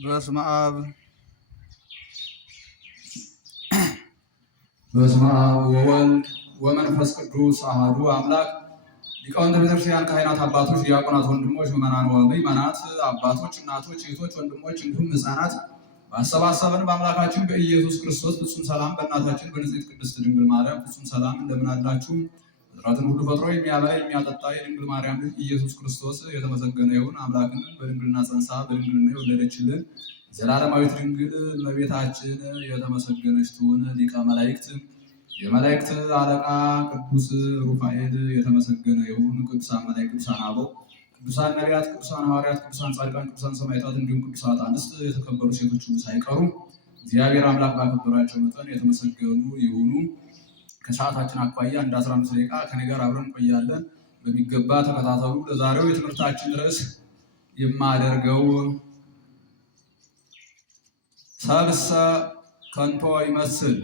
በስመ አብ ወወልድ ወመንፈስ ቅዱስ አሐዱ አምላክ። ሊቃውንተ ቤተክርስቲያን፣ ካህናት፣ አባቶች፣ ዲያቆናት፣ ወንድሞች፣ ምዕመናን ወምዕመናት፣ አባቶች፣ እናቶች፣ እህቶች፣ ወንድሞች እንዲሁም ሕፃናት ባሰባሰበን በአምላካችን በኢየሱስ ክርስቶስ ፍጹም ሰላም በእናታችን በንጽሕት ቅድስት ድንግል ማርያም ፍጹም ሰላም እንደምን አላችሁ? ፍጥረትን ሁሉ ፈጥሮ የሚያበላ የሚያጠጣ የድንግል ማርያም ልጅ ኢየሱስ ክርስቶስ የተመሰገነ ይሁን። አምላክን በድንግልና ጸንሳ በድንግልና የወለደችልን ዘላለማዊት ድንግል እመቤታችን የተመሰገነች ትሁን። ሊቀ መላእክት የመላእክት አለቃ ቅዱስ ሩፋኤል የተመሰገነ ይሁን። ቅዱሳን መላእክት፣ ቅዱሳን አበው፣ ቅዱሳን ነቢያት፣ ቅዱሳን ሐዋርያት፣ ቅዱሳን ጻድቃን፣ ቅዱሳን ሰማዕታት እንዲሁም ቅዱሳት አንስት የተከበሩ ሴቶች ሁሉ ሳይቀሩ እግዚአብሔር አምላክ ባከበራቸው መጠን የተመሰገኑ ይሁኑ። ከሰዓታችን አኳያ እንደ 15 ደቂቃ ከኔ ጋር አብረን እንቆያለን። በሚገባ ተከታተሉ። ለዛሬው የትምህርታችን ርዕስ የማደርገው ሰብእሰ ከንቶ ይመስል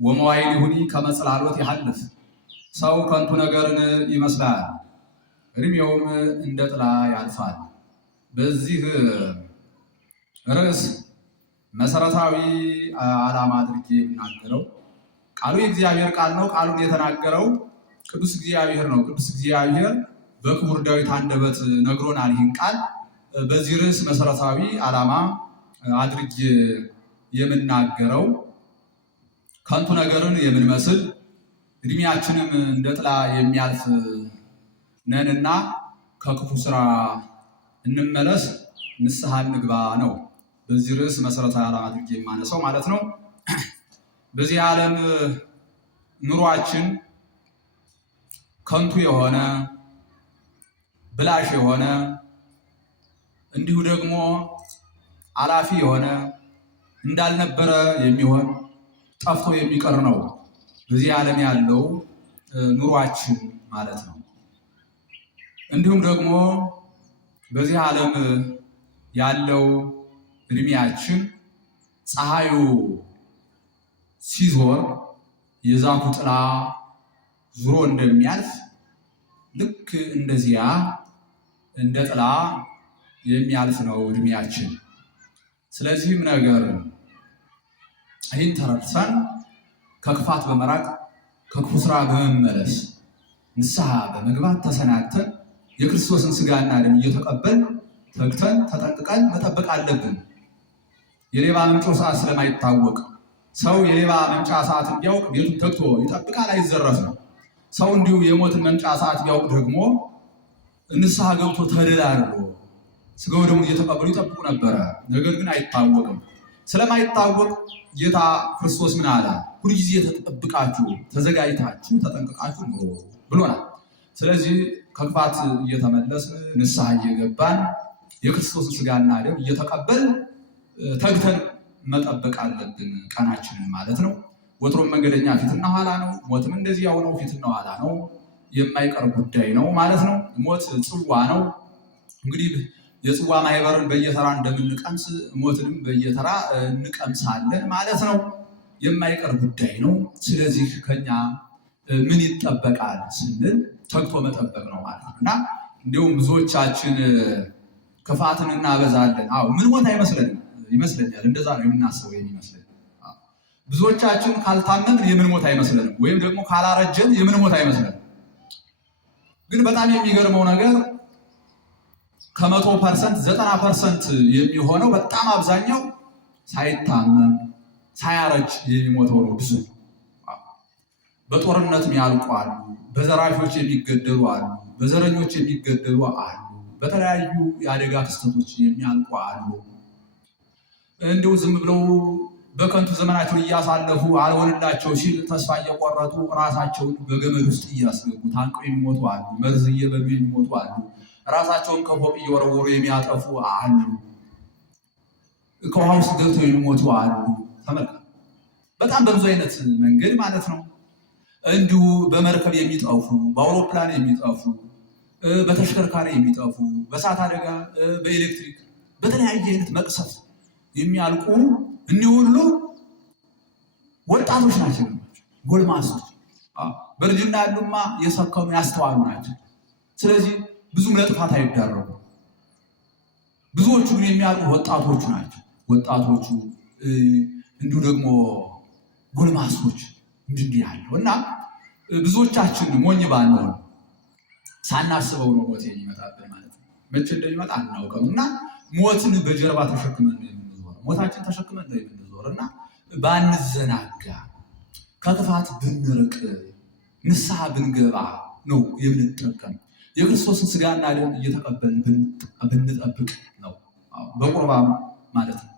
ወመዋዕል ይሁኒ ከመ ጽላሎት ይሐልፍ። ሰው ከንቱ ነገርን ይመስላል፣ ዕድሜውም እንደ ጥላ ያልፋል። በዚህ ርዕስ መሰረታዊ ዓላማ አድርጌ የምናገረው ቃሉ የእግዚአብሔር ቃል ነው። ቃሉን የተናገረው ቅዱስ እግዚአብሔር ነው። ቅዱስ እግዚአብሔር በክቡር ዳዊት አንደበት ነግሮናል ይህን ቃል። በዚህ ርዕስ መሰረታዊ ዓላማ አድርጌ የምናገረው ከንቱ ነገርን የምንመስል ዕድሜያችንም እንደ ጥላ የሚያልፍ ነንና ከክፉ ስራ እንመለስ፣ ንስሐ እንግባ ነው። በዚህ ርዕስ መሰረታዊ ዓላማ አድርጌ የማነሳው ማለት ነው። በዚህ ዓለም ኑሯችን ከንቱ የሆነ ብላሽ የሆነ እንዲሁ ደግሞ አላፊ የሆነ እንዳልነበረ የሚሆን ጠፍቶ የሚቀር ነው በዚህ ዓለም ያለው ኑሯችን ማለት ነው። እንዲሁም ደግሞ በዚህ ዓለም ያለው ዕድሜያችን ፀሐዩ ሲዞር የዛፉ ጥላ ዙሮ እንደሚያልፍ ልክ እንደዚያ እንደ ጥላ የሚያልፍ ነው ዕድሜያችን። ስለዚህም ነገር ይህን ተረድተን ከክፋት በመራቅ ከክፉ ስራ በመመለስ ንስሐ በመግባት ተሰናድተን የክርስቶስን ሥጋና ደም እየተቀበል ተግተን ተጠንቅቀን መጠበቅ አለብን። የሌባ መምጫው ሰዓት ስለማይታወቅ ሰው የሌባ መምጫ ሰዓት ቢያውቅ ቤቱን ተግቶ ይጠብቃል፣ አይዘረፍም። ሰው እንዲሁ የሞትን መምጫ ሰዓት ቢያውቅ ደግሞ ንስሐ ገብቶ ተደላድሎ ሥጋው ደሙን እየተቀበሉ ይጠብቁ ነበረ። ነገር ግን አይታወቅም። ስለማይታወቅ ጌታ ክርስቶስ ምን አለ? ሁልጊዜ ተጠብቃችሁ ተዘጋጅታችሁ ተጠንቅቃችሁ ኑሩ ብሎናል። ስለዚህ ከክፋት እየተመለስን ንስሐ እየገባን የክርስቶስን ሥጋና ደም እየተቀበል ተግተን መጠበቅ አለብን ቀናችንን ማለት ነው። ወትሮም መንገደኛ ፊትና ኋላ ነው፣ ሞትም እንደዚያው ነው፣ ፊትና ኋላ ነው፣ የማይቀር ጉዳይ ነው ማለት ነው። ሞት ጽዋ ነው። እንግዲህ የጽዋ ማህበርን በየተራ እንደምንቀምስ ሞትንም በየተራ እንቀምሳለን ማለት ነው። የማይቀር ጉዳይ ነው። ስለዚህ ከኛ ምን ይጠበቃል ስንል ተግቶ መጠበቅ ነው ማለት ነው። እና እንዲሁም ብዙዎቻችን ክፋትን እናበዛለን። ምን ሞት አይመስለንም ይመስለኛል። እንደዛ ነው የምናስበው የሚመስለን። ብዙዎቻችን ካልታመምን የምንሞት አይመስለንም፣ ወይም ደግሞ ካላረጀን የምንሞት አይመስለንም። ግን በጣም የሚገርመው ነገር ከ100% 90% የሚሆነው በጣም አብዛኛው ሳይታመም ሳያረጅ የሚሞተው ነው። ብዙ በጦርነት የሚያልቁ አሉ፣ በዘራፊዎች የሚገደሉ አሉ፣ በዘረኞች የሚገደሉ አሉ፣ በተለያዩ የአደጋ ክስተቶች የሚያልቁ አሉ። እንዲሁ ዝም ብለው በከንቱ ዘመናቸውን እያሳለፉ አልሆንላቸው ሲል ተስፋ እየቆረጡ ራሳቸውን በገመድ ውስጥ እያስገቡ ታንቀው የሚሞቱ አሉ። መርዝ እየበሉ የሚሞቱ አሉ። ራሳቸውን ከፎቅ እየወረወሩ የሚያጠፉ አሉ። ከውሃ ውስጥ ገብተው የሚሞቱ አሉ። ተመልከቱ። በጣም በብዙ አይነት መንገድ ማለት ነው። እንዲሁ በመርከብ የሚጠፉ፣ በአውሮፕላን የሚጠፉ፣ በተሽከርካሪ የሚጠፉ፣ በእሳት አደጋ፣ በኤሌክትሪክ፣ በተለያየ አይነት መቅሰፍት የሚያልቁ እኒህ ሁሉ ወጣቶች ናቸው፣ ጎልማሶች። በእርጅና ያሉማ የሰከኑ ያስተዋሉ ናቸው። ስለዚህ ብዙም ለጥፋት አይዳረጉ። ብዙዎቹ ግን የሚያልቁ ወጣቶቹ ናቸው። ወጣቶቹ እንዲሁ ደግሞ ጎልማሶች እንዲህ ያለው እና ብዙዎቻችን ሞኝ ባንሆን ሳናስበው ነው ሞት የሚመጣብን ማለት ነው። መቼ እንደሚመጣ አናውቅም እና ሞትን በጀርባ ተሸክመን ነው የምንዞር። ሞታችን ተሸክመን ነው የምንዞር እና ባንዘናጋ፣ ከክፋት ብንርቅ፣ ንስሐ ብንገባ ነው የምንጠቀም። የክርስቶስን ስጋና ደም እየተቀበልን ብንጠብቅ ነው በቁርባኑ ማለት ነው።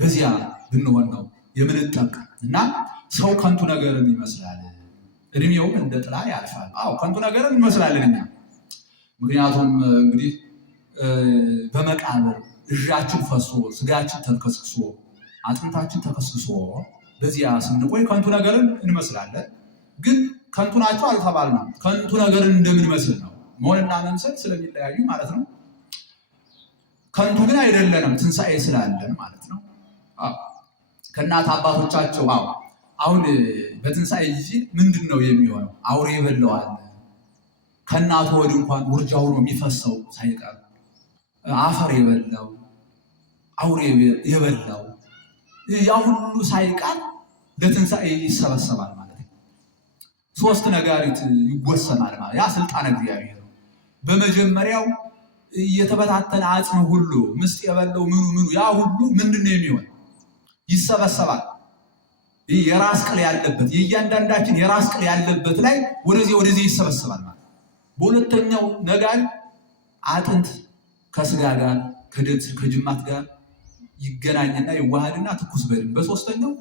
በዚያ ብንሆን ነው የምንጠቀም እና ሰው ከንቱ ነገርን ይመስላል፣ እድሜውም እንደ ጥላ ያልፋል። ከንቱ ነገርን እንመስላለን እኛ። ምክንያቱም እንግዲህ በመቃብር እዣችን ፈሶ ስጋችን ተከስክሶ አጥንታችን ተከስክሶ በዚያ ስንቆይ ከንቱ ነገርን እንመስላለን። ግን ከንቱ ናቸው አልተባልንም። ከንቱ ነገርን እንደምንመስል ነው። መሆንና መምሰል ስለሚለያዩ ማለት ነው። ከንቱ ግን አይደለንም፣ ትንሣኤ ስላለን ማለት ነው። ከእናት አባቶቻቸው አሁን በትንሣኤ ጊዜ ምንድን ነው የሚሆነው? አውሬ የበላዋል። ከእናቱ ወዲህ እንኳን ውርጃ ሆኖ የሚፈሰው ሳይቀር አፈር የበላው አውሬ የበላው ያ ሁሉ ሳይቀር ለትንሣኤ ይሰበሰባል ማለት ነው። 3 ነጋሪት ይጎሰማል ማለት ያ ስልጣነ እግዚአብሔር ነው። በመጀመሪያው የተበታተነ አጽም ሁሉ ምስጥ የበላው ምኑ ያ ሁሉ ምንድን ነው የሚሆን? ይሰበሰባል። የራስ ቅል ያለበት የእያንዳንዳችን የራስ ቅል ያለበት ላይ ወደዚህ ይሰበሰባል ማለት። በሁለተኛው ነጋሪት አጥንት ከስጋ ጋር ከጅማት ጋር ይገናኝና ይዋሃድና ትኩስ በድን። በሶስተኛው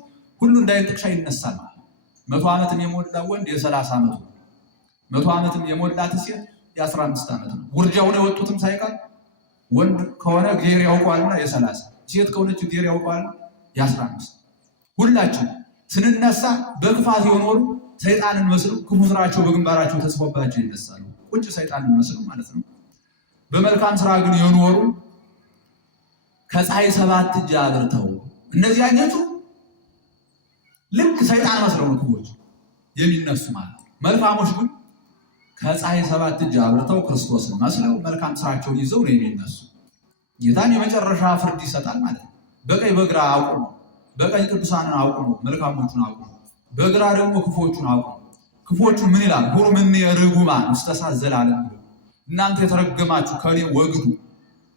ሁሉ እንዳይጥቅሻ ይነሳል ማለት። 100 ዓመትም የሞላ ወንድ የ30 ዓመቱ፣ 100 ዓመትም የሞላት ሴት የ15 ዓመት ነው። ውርጃውን የወጡትም ሳይቀር ወንድ ከሆነ እግዚአብሔር ያውቀዋልና የ30፣ ሴት ከሆነች እግዚአብሔር ያውቀዋል የ15። ሁላችን ስንነሳ በክፋት የኖሩ ሰይጣንን መስሉ ክፉ ስራቸው በግንባራቸው ተጽፎባቸው ይነሳሉ። ቁጭ ሰይጣንን መስሉ ማለት ነው። በመልካም ስራ ግን የኖሩ ከፀሐይ 7 እጅ አብርተው፣ እነዚህ አይነቱ ልክ ሰይጣን መስለው ነው ክፎች የሚነሱ ማለት ነው። መልካሞች ግን ከፀሐይ 7 እጅ አብርተው ክርስቶስን መስለው መልካም ስራቸውን ይዘው ነው የሚነሱ። ጌታን የመጨረሻ ፍርድ ይሰጣል ማለት ነው። በቀኝ በግራ አቁሞ፣ በቀኝ ቅዱሳንን አቁሞ መልካሞቹን አቁሞ፣ በግራ ደግሞ ክፎቹን አቁሞ። ክፎቹን ምን ይላል? ሁሩምኔ ርጉማን ውስተ እሳት ዘላለም፣ እናንተ የተረገማችሁ ከኔ ወግዱ፣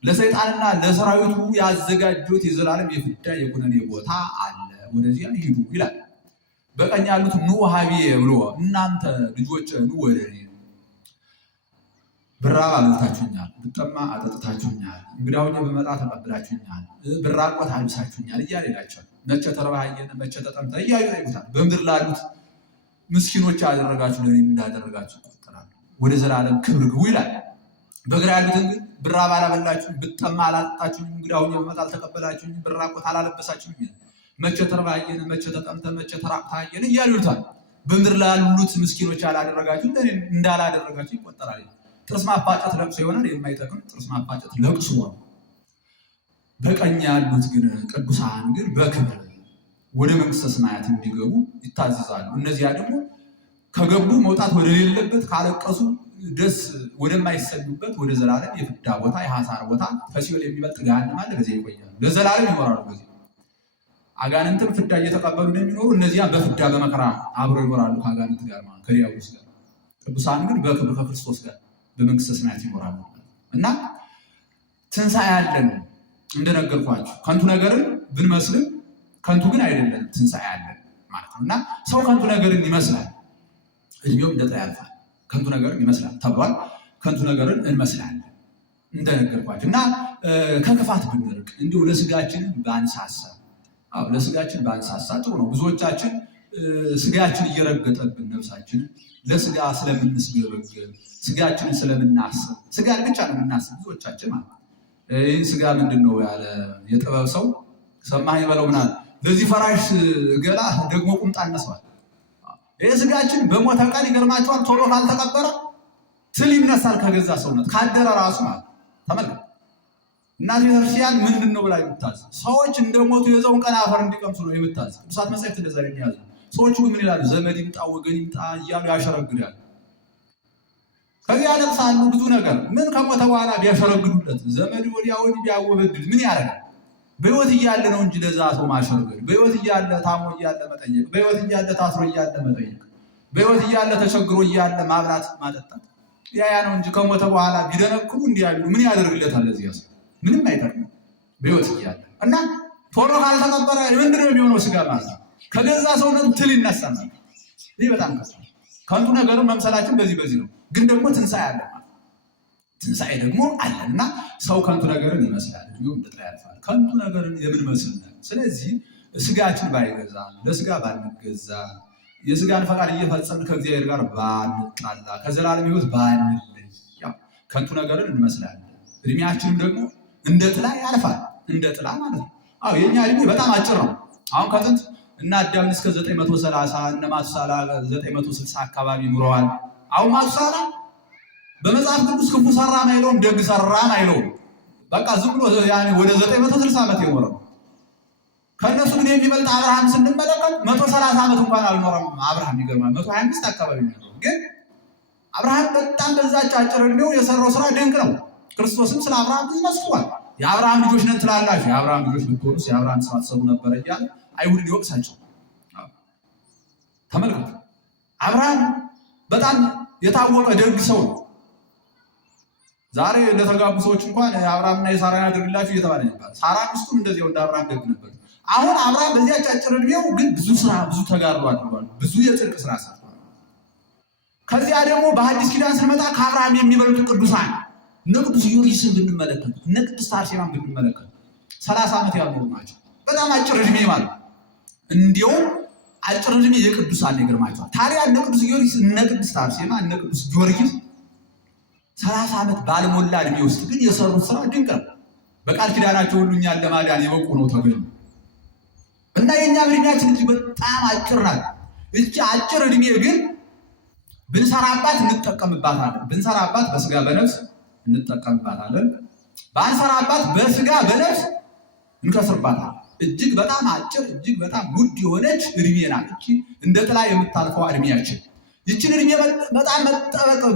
ለሰይጣንና ለሰራዊቱ ያዘጋጁት የዘላለም የፍዳ የኩነኔ ቦታ አለ፣ ወደዚያ ሂዱ ይላል። በቀኝ ያሉት ኑ ሀቢዬ ብሎ እናንተ ልጆች ኑ ወደ እኔ፣ ብራብ አብልታችሁኛል፣ ብጠማ አጠጥታችሁኛል፣ እንግዳ ሆኜ በመጣ ተቀብላችሁኛል፣ ብራቆት አልብሳችሁኛል እያለ ይላቸዋል። መቼ ተራበን መቼ ተጠምተን እያሉ ይጠይቁታል። በምድር ላሉት ምስኪኖች ያደረጋችሁ ለእኔ እንዳደረጋችሁ ይቆጠራል፣ ወደ ዘላለም ክብር ግቡ ይላል። በግራ ያሉትን ግን ብራብ አላበላችሁኝ፣ ብጠማ አላጠጣችሁኝ፣ እንግዳ ሆኜ በመጣ አልተቀበላችሁኝ፣ ብራቆት አላለበሳችሁኝ፣ መቼ ተራበን መቼ ተጠምተን መቼ ተራቅተን እያሉ ይሉታል። በምድር ላሉት ምስኪኖች ያላደረጋችሁ ለእኔ እንዳላደረጋችሁ ይቆጠራል። ጥርስ ማፋጨት ለቅሶ ይሆናል። የማይጠቅም ጥርስ ማፋጨት ለቅሶ ነው። በቀኝ ያሉት ግን ቅዱሳን ግን በክብር ወደ መንግሥተ ሰማያት እንዲገቡ ይታዘዛሉ። እነዚያ ደግሞ ከገቡ መውጣት ወደሌለበት ካለቀሱ ደስ ወደማይሰኙበት ወደ ዘላለም የፍዳ ቦታ የሐሳር ቦታ ከሲኦል የሚበልጥ ገሃነም አለ። በዚያ ይቆያሉ፣ ለዘላለም ይኖራሉ። በዚህ አጋንንትን ፍዳ እየተቀበሉ እንደሚኖሩ እነዚያ በፍዳ በመከራ አብረው ይኖራሉ ከአጋንንት ጋር ከዲያብሎስ ጋር። ቅዱሳን ግን በክብር ከክርስቶስ ጋር በመንግሥተ ሰማያት ይኖራሉ እና ትንሣኤ ያለን እንደነገርኳችሁ ከንቱ ነገርን ብንመስልም ከንቱ ግን አይደለም፣ ትንሣኤ ያለን ማለት ነው። እና ሰው ከንቱ ነገርን ይመስላል፣ እድሜው እንደ ጥላ ያልፋል፣ ከንቱ ነገርን ይመስላል ተብሏል። ከንቱ ነገርን እንመስላለን እንደነገርኳችሁ እና ከክፋት ብንርቅ እንዲሁ ለስጋችን ባንሳሳ፣ ለስጋችን ባንሳሳ ጥሩ ነው። ብዙዎቻችን ስጋችን እየረገጠብን ነፍሳችንን ለስጋ ስለምንስገበገብ ስጋችንን ስለምናስብ ስጋን ብቻ ነው የምናስብ ብዙዎቻችን ማለት ነው። ይህ ስጋ ምንድን ነው ያለ የጥበብ ሰው ሰማህ ይበለው ምናል ለዚህ ፈራሽ ገላ ደግሞ ቁምጣ አነሰዋል። ይህ ስጋችን በሞተ ቀን ይገርማቸዋል ቶሎ ካልተቀበረ ትል ይነሳል ከገዛ ሰውነት ካደረ ራሱ ማለት ተመልከት። እናት ቤተክርስቲያን ምንድን ነው ብላ የምታዝ ሰዎች እንደሞቱ የዘውን ቀን አፈር እንዲቀምሱ ነው የምታዝ። ቅዱሳት መጻሕፍት እንደዛ የሚያዙ ሰዎቹ ምን ይላሉ? ዘመድ ይምጣ ወገን ይምጣ እያሉ ያሸረግዳሉ። ከዚያ ያለቅሳሉ ብዙ ነገር። ምን ከሞተ በኋላ ቢያሸረግዱለት ዘመድ ወዲያ ወዲህ ቢያወበድድ ምን ያደርጋል? በሕይወት እያለ ነው እንጂ ለዛ ሰው ማሸርገድ። በሕይወት እያለ ታሞ እያለ መጠየቅ፣ በሕይወት እያለ ታስሮ እያለ መጠየቅ፣ በሕይወት እያለ ተቸግሮ እያለ ማብላት ማጠጣት ያ ነው እንጂ ከሞተ በኋላ ቢደነክሩ እንዲያሉ ምን ያደርግለታል? ለዚህ ሰው ምንም አይጠቅም በሕይወት እያለ እና ቶሎ ካልተቀበረ ምንድን ነው የሚሆነው? ስጋ ማለት ከገዛ ሰውነቱ ትል ይነሳል። ይህ በጣም ከንቱ ነገርን መምሰላችን በዚህ ነው። ግን ደግሞ ትንሣኤ አለ ማለት ትንሣኤ ደግሞ አለን እና ሰው ከንቱ ነገርን ይመስላል እንዲሁም ጥላ ያልፋል። ከንቱ ነገርን የምንመስልናል። ስለዚህ ስጋችን ባይገዛ ለስጋ ባንገዛ የስጋን ፈቃድ እየፈጸምን ከእግዚአብሔር ጋር ባንጣላ ከዘላለም ሕይወት ባንለይ ከንቱ ነገርን እንመስላለን። እድሜያችንም ደግሞ እንደ ጥላ ያልፋል። እንደ ጥላ ማለት ነው። የኛ እድሜ በጣም አጭር ነው። አሁን ከጥንት እና አዳም እስከ 930 እነ ማቱሳላ 960 አካባቢ ኑረዋል። አሁን ማቱሳላ በመጽሐፍ ቅዱስ ክፉ ሰራም አይለውም ደግ ሰራም አይለውም። በቃ ዝም ብሎ ያኔ ወደ 960 ዓመት የኖረው። ከነሱ ግን የሚበልጥ አብርሃም ስንመለከት 130 ዓመት እንኳን አልኖረም። አብርሃም ይገርማል 125 አካባቢ ነው። ግን አብርሃም በጣም በዛች አጭር እድሜው የሰራው ስራ ድንቅ ነው። ክርስቶስም ስለ አብርሃም ብዙ መስክሯል። የአብርሃም ልጆች ነን ትላላችሁ፣ የአብርሃም ልጆች ብትሆኑስ የአብርሃም ስራ ትሰሩ ነበር እያለ አይሁድን ይወቅሳቸው። ተመልከቱ፣ አብርሃም በጣም የታወቀ ደግ ሰው ነው። ዛሬ ለተጋቡ ሰዎች እንኳን የአብርሃምና የሳራ ያድርግላችሁ እየተባለ ነበር። ሳራ ሚስቱም እንደዚያው እንደ አብርሃም ደግ ነበር። አሁን አብርሃም በዚያች አጭር እድሜው ግን ብዙ ስራ ብዙ ተጋድሎ አድርጓል። ብዙ የጽድቅ ስራ ሰርቷል። ከዚያ ደግሞ በሐዲስ ኪዳን ስንመጣ ከአብርሃም የሚበልጡ ቅዱሳን እነ ቅዱስ ጊዮርጊስን ብንመለከት እነ ቅድስት አርሴማን ብንመለከት 30 ዓመት ያሉ ናቸው። በጣም አጭር እድሜ ማለት እንዲያውም አጭር እድሜ የቅዱሳን ይገርማቸዋል። ታዲያ እነ ቅዱስ ጊዮርጊስ እነ ቅድስት አርሴማ እነ ቅዱስ ጊዮርጊስ 30 ዓመት ባልሞላ እድሜ ውስጥ ግን የሰሩት ስራ ድንቅ ነው። በቃል ኪዳናቸው ሁሉ እኛን ለማዳን የበቁ ነው ተገኙ እና የኛ እድሜያችን እጅግ በጣም አጭር ናት። እቺ አጭር እድሜ ግን ብንሰራባት እንጠቀምባታለን። ብንሰራባት በስጋ በነፍስ እንጠቀምባታለን። ባንሰራባት በስጋ በነፍስ እንከስርባታለን። እጅግ በጣም አጭር እጅግ በጣም ውድ የሆነች እድሜ ናት። እቺ እንደ ጥላ የምታልፈው እድሜያችን ይችን እድሜ በጣም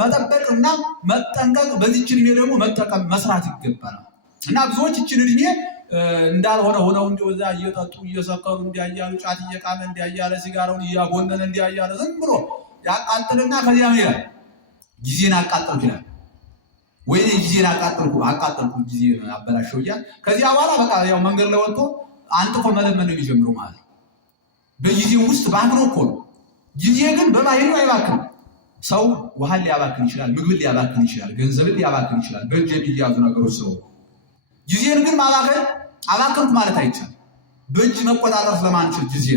መጠበቅ እና መጠንቀቅ፣ በዚህች እድሜ ደግሞ መጠቀም መስራት ይገባናል እና ብዙዎች ይችን እድሜ እንዳልሆነ ሆነው እንደዛ እየጠጡ እየሰከሩ እንዲያያሉ ጫት እየቃመ እንዲያያለ ሲጋራውን እያጎነነ እንዲያያለ ዝም ብሎ ያቃጥልና ከዚያም ይላል ጊዜን አቃጥልኩ ይላል። ወይ ጊዜን አቃጥልኩ ጊዜ አበላሸው እያለ ከዚያ በኋላ በቃ ያው መንገድ ላይ ወጥቶ አንጥፎ መለመን ነው የሚጀምረው ማለት ነው። በጊዜው ውስጥ ባክኖ እኮ ነው። ጊዜ ግን በባህሪው አይባክንም። ሰው ውሃን ሊያባክን ይችላል፣ ምግብን ሊያባክን ይችላል፣ ገንዘብን ሊያባክን ይችላል። በእጅ የሚያዙ ነገሮች ሰው ጊዜን ግን ማባከን አባከንኩ ማለት አይቻልም። በእጅ መቆጣጠር ስለማንችል ጊዜ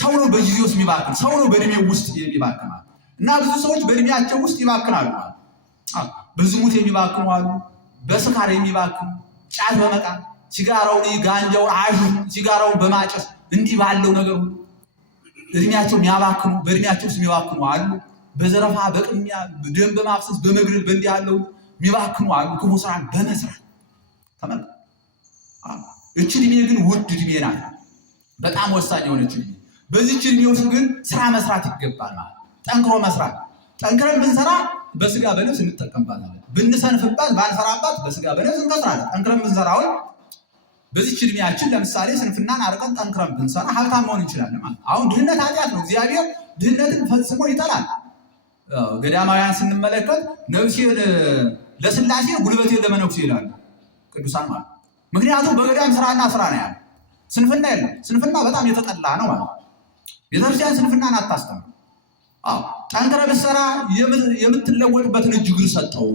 ሰው ነው በጊዜ ውስጥ የሚባክን፣ ሰው ነው በእድሜው ውስጥ የሚባክን እና ብዙ ሰዎች በእድሜያቸው ውስጥ ይባክናሉ ማለት በዝሙት የሚባክኑ አሉ፣ በስካር የሚባክኑ፣ ጫት በመቃም ሲጋራውን ጋንጃውን አሹን ሲጋራውን በማጨስ እንዲህ ባለው ነገር ሁሉ እድሜያቸው የሚያባክኑ በእድሜያቸው ውስጥ የሚባክኑ አሉ። በዘረፋ በቅሚያ ደም በማፍሰስ በመግደል በእንዲህ ያለው የሚባክኑ አሉ። ክፉ ስራን በመስራት ተመልከቱ። እቺ እድሜ ግን ውድ እድሜ ናት፣ በጣም ወሳኝ የሆነች እድሜ። በዚህች እድሜ ውስጥ ግን ስራ መስራት ይገባል ማለት ጠንክሮ መስራት። ጠንክረን ብንሰራ በስጋ በነፍስ እንጠቀምባታለን። ብንሰንፍባት ባንሰራባት በስጋ በነፍስ እንከስራለን። ጠንክረን ብንሰራው በዚህች እድሜያችን ለምሳሌ ስንፍናን አርቀን ጠንክረን ብንሰራ ሀብታም መሆን እንችላለን ማለት። አሁን ድህነት ኃጢአት ነው። እግዚአብሔር ድህነትን ፈጽሞ ይጠላል። ገዳማውያን ስንመለከት ነፍሴን ለስላሴ ጉልበቴን ለመነኩሴ ይላሉ ቅዱሳን ማለት። ምክንያቱም በገዳም ስራና ስራ ነው ያለ፣ ስንፍና የለም። ስንፍና በጣም የተጠላ ነው ማለት። ቤተክርስቲያን ስንፍናን አታስተምር። ጠንክረህ ብትሰራ የምትለወጥበትን እጅ እግር ሰጠው፣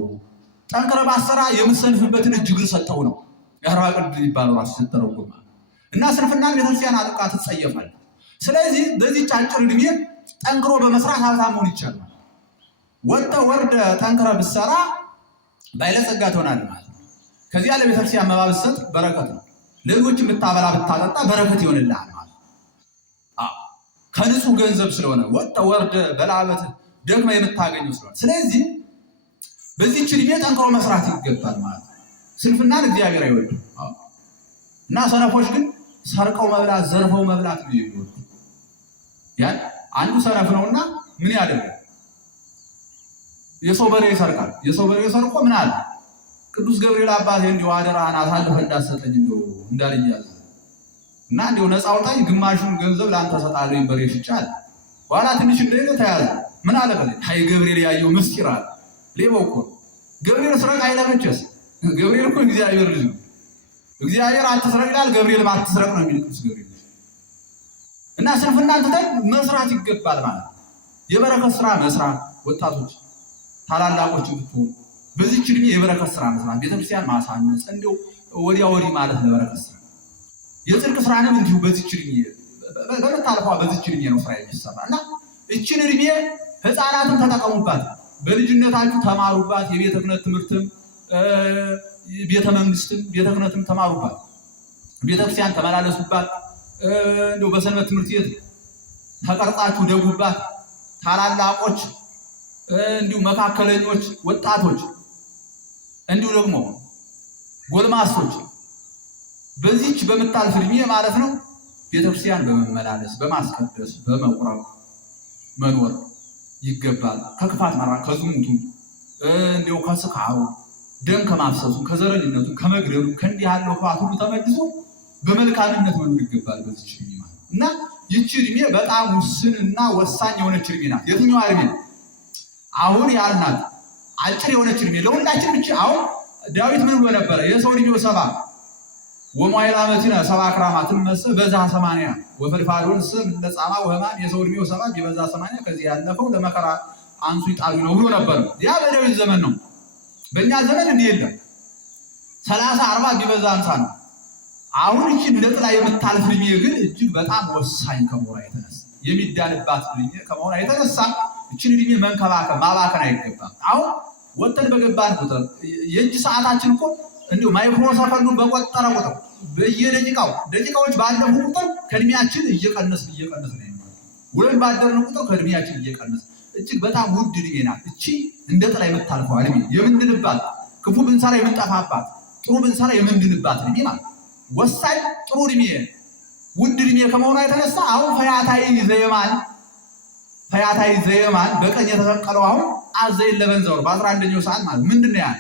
ጠንክረህ ባትሰራ የምትሰንፍበትን እጅ እግር ሰጠው ነው የአርባ ቅድ የሚባለው ራሱ ስተረጎማ እና ስንፍናን ቤተክርስቲያን አጥብቃ ትጸየፋለች። ስለዚህ በዚህች አጭር እድሜ ጠንክሮ በመስራት ሀብታም መሆን ይቻላል። ወጥተህ ወርደህ ጠንክረህ ብትሰራ ባለጸጋ ትሆናለህ ማለት ነው። ከዚያ ለቤተክርስቲያን መባ ብትሰጥ በረከት ነው። ሌሎችን ብታበላ ብታጠጣ በረከት ይሆንልሃል ማለት ነው። ከንጹህ ገንዘብ ስለሆነ ወጥተህ ወርደህ በላበት ደግሞ የምታገኘው ስለሆነ፣ ስለዚህ በዚህች እድሜ ጠንክሮ መስራት ይገባል ማለት ነው። ስንፍናን እግዚአብሔር አይወድም እና ሰነፎች ግን ሰርቀው መብላት ዘርፈው መብላት ነው የሚወዱ። ያን አንዱ ሰነፍ ነውና ምን ያደርጋል? የሰው በሬ ይሰርቃል። የሰው በሬ ሰርቆ ምን አለ? ቅዱስ ገብርኤል አባቴ እንዲሁ አደራህን አሳልፈህ እንዳትሰጠኝ እንዲሁ እንዳልያዝ እና እንዲሁ ነፃ አውጣኝ፣ ግማሹን ገንዘብ ለአንተ እሰጥሃለሁ በሬ ሽጫል። በኋላ ትንሽ እንደሄደ ተያዘ። ምን አለ? አይ ገብርኤል ያየው ምስጢር አለ። ሌባው እኮ ገብርኤል ስረቅ አይለመቸስ። ገብርኤል እኮ እግዚአብሔር ልጅ ነው። እግዚአብሔር አትስረቅ ይላል፣ ገብርኤል አትስረቅ ነው የሚል ቅዱስ ገብርኤል። እና ስንፍናን ትተን መስራት ይገባል ማለት የበረከት ስራ መስራት። ወጣቶች ታላላቆች ብትሆኑ በዚህች ዕድሜ የበረከት ስራ መስራት፣ ቤተክርስቲያን ማሳነጽ፣ እንዲሁ ወዲያ ወዲህ ማለት ለበረከት ስራ። የጽድቅ ስራንም እንዲሁ በዚህች ዕድሜ በመታለፏ በዚህች ዕድሜ ነው ስራ የሚሰራ እና እችን ዕድሜ ህፃናትን ተጠቀሙባት። በልጅነታችሁ ተማሩባት። የቤተ ክህነት ትምህርትም ቤተ መንግስትም ቤተ ክህነትም ተማሩባት። ቤተክርስቲያን ተመላለሱባት። እንዲሁ በሰንበት ትምህርት ቤት ተቀርጻችሁ ደጉባት። ታላላቆች እንዲሁ መካከለኞች፣ ወጣቶች እንዲሁ ደግሞ ጎልማሶች በዚህች በምታልፍ ዕድሜ ማለት ነው ቤተክርስቲያን በመመላለስ በማስቀደስ በመቁረብ መኖር ይገባል። ከክፋት መራቅ፣ ከዝሙቱ እንዲሁ ከስካሩ፣ ደም ከማፍሰሱ፣ ከዘረኝነቱ፣ ከመግደሉ ከእንዲህ ያለው ክፋት ሁሉ ተመልሶ በመልካምነት መኖር ይገባል በዚህች ዕድሜ ማለት እና ይህች ዕድሜ በጣም ውስንና ወሳኝ የሆነች ዕድሜ ናት። የትኛዋ ዕድሜ? አሁን ያልናት አጭር የሆነች ዕድሜ ለሁላችን ብቻ። አሁን ዳዊት ምን ብሎ ነበረ? የሰው ዕድሜው 70 ወመዋዕለ ዓመትነ 70 ክራማት ትመሰ በዛ 80 ወፈልፋሉን ስም ለጻማ ወህማም። የሰው ዕድሜው 70 ቢበዛ 80 ከዚህ ያለፈው ለመከራ አንሱ ይጣሉ ነው ብሎ ነበር። ያ በዳዊት ዘመን ነው። በእኛ ዘመን እንዲህ የለም። 30 40 ቢበዛ 50 ነው። አሁን እቺ እንደ ጥላ የምታልፍ ዕድሜ ግን እጅግ በጣም ወሳኝ ከመሆኗ የተነሳ የሚዳንባት ዕድሜ ከመሆኗ የተነሳ እቺን ዕድሜ መንከባከብ ማባከን አይገባም። አሁን ወጥተን በገባን ቁጥር የእጅ ሰዓታችን እኮ እንዲሁ ማይክሮ ሰከንዱን በቆጠረ ቁጥር ደቂቃዎች ባለፉ ቁጥር ከዕድሜያችን እየቀነስ ነው። ውለን ባደርን ቁጥር ከዕድሜያችን እየቀነስ እጅግ በጣም ውድ ዕድሜ ናት። እቺ እንደ ጥላ የምታልፈው ዕድሜ የምንድንባት፣ ክፉ ብንሰራ የምንጠፋባት፣ ጥሩ ብንሰራ የምንድንባት ዕድሜ ማለት ወሳኝ ጥሩ ዕድሜ ውድ ዕድሜ ከመሆኗ የተነሳ አሁን ፈያታዊ ዘየማን በቀኝ የተሰቀለው አሁን አዘይን ለበንዘሩ በ11ኛው ሰዓት ማለት ምንድነው ያለ?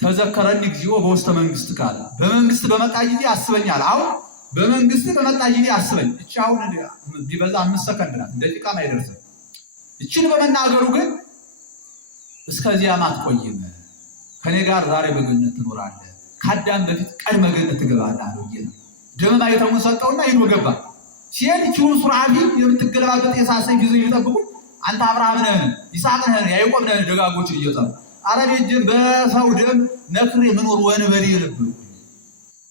ተዘከረኒ እግዚኦ በውስተ መንግስት ካለ በመንግስት በመጣ ጊዜ አስበኛል። አሁን በመንግስት በመጣ ጊዜ አስበኝ። እቺ አሁን ቢበዛ 5 ሰከንድ ናት፣ ደቂቃም አይደርስም። እቺን በመናገሩ ግን እስከዚያም አትቆይም፣ ከኔ ጋር ዛሬ በገነት ትኖራለህ፣ ከአዳም በፊት ቀድመ ገነት ትገባለህ አለው ጌታ። ደም ማይተሙን ሰጠውና ሂዶ ገባ። ሲሄድ እቺውን ሱራፊ የምትገለባበጥ የእሳት ሰይፍ ይዘው ይጠብቁ። አንተ አብርሃም ነህ፣ ይስሐቅ ነህ፣ ያዕቆብ ነህ ደጋጎችን እየጠሩ አረቤጅን በሰው ደም ነክሬ ምኖር ወንበዴ ልብ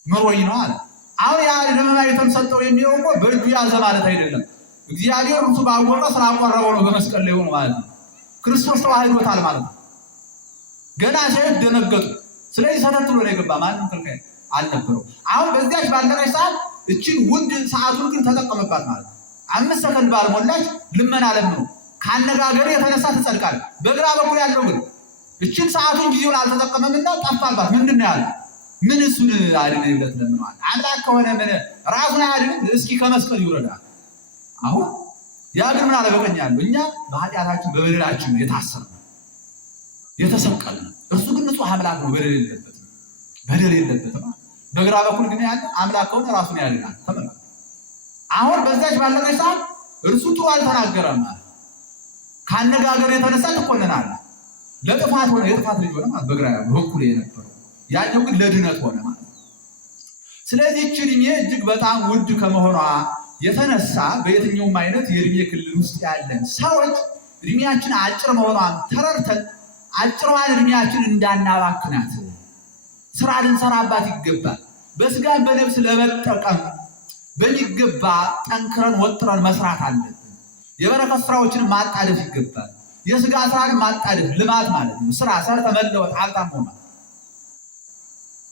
ምሮኝ ነው አለ። አሁን ያ ደም ማይተም ሰጠው የሚለው እኮ በእጁ ያዘ ማለት አይደለም። እግዚአብሔር እርሱ ባወቀ ስላቆረበው ነው በመስቀል ላይ ሆኖ ማለት ነው። ክርስቶስ ተዋህዶታል ማለት ነው። ገና ሲሄድ ደነገጡ። ስለዚህ ሰተት ብሎ ነው የገባ። ማንም ከልካይ አልነበረው። አሁን በዚያች ባለቀች ሰዓት እችን ውድ ሰዓቱን ግን ተጠቀመባት ማለት ነው። 5 ሰከንድ ባልሞላች ልመና ለምኖ ካነጋገር የተነሳ ትጸድቃል። በግራ በኩል ያለው ግን እችን ሰዓቱን ጊዜውን አልተጠቀመምና ጠፋባት። ምንድነው ያለ? ምን እሱን አይደለም ለምኗል። አምላክ ከሆነ ምን ራሱን አይደል? እስኪ ከመስቀል ይወረዳል። አሁን ያ ግን ምን አለበቀኛል? እኛ በኃጢአታችን በበደላችን የታሰርን የተሰቀልን፣ እርሱ ግን ንጹህ አምላክ ነው፣ በደል የለበትም። በግራ በኩል ግን ያለ አምላክ ከሆነ ራሱን ያድናል። ተመልከቱ። አሁን በዛች ባለቀች ሰዓት እርሱ ጥሩ አልተናገረም ማለት ካነጋገር የተነሳ ትኮነናለህ። ለጥፋት ሆነ፣ የጥፋት ልጅ ሆነ ማለት በግራ በኩል የነበረው ያኛው ግን ለድነት ሆነ ማለት። ስለዚህ እቺ ዕድሜ እጅግ በጣም ውድ ከመሆኗ የተነሳ በየትኛውም አይነት የዕድሜ ክልል ውስጥ ያለን ሰዎች ዕድሜያችን አጭር መሆኗን ተረድተን አጭሯን ዕድሜያችን እንዳናባክናት ስራ ልንሰራባት ይገባል። በስጋም በነፍስ ለመጠቀም በሚገባ ጠንክረን ወጥረን መስራት አለብን። የበረከት ስራዎችን ማጣደፍ ይገባል። የስጋ ስራን ማጣደፍ ልማት ማለት ነው። ስራ ሰርተ መለወጥ ሀብታም ሆነ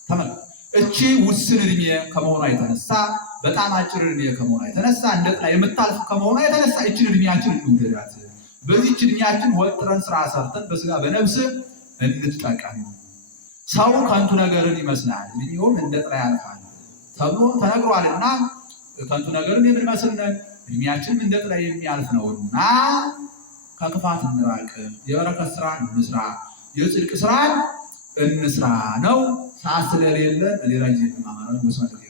ተመለ እቺ ውስን ዕድሜ ከመሆኗ የተነሳ በጣም አጭር ዕድሜ ከመሆኗ የተነሳ እንደ ጥላ የምታልፍ ከመሆኗ የተነሳ እቺን ዕድሜያችን እንውደዳት። በዚህች ዕድሜያችን ወጥረን ስራ ሰርተን በስጋ በነፍስ እንጠቀም። ሰው ከንቱ ነገርን ይመስላል ዕድሜውም እንደ ጥላ ያልፋል ተብሎ ተነግሯልና ከንቱ ነገርን የምንመስል ዕድሜያችንም እንደ ጥላ የሚያልፍ ነውና ከክፋት እንራቅ፣ የበረከት ስራ እንስራ፣ የጽድቅ ስራ እንስራ ነው። ሰዓት ስለሌለ ሌላ ጊዜ እንማማራለን።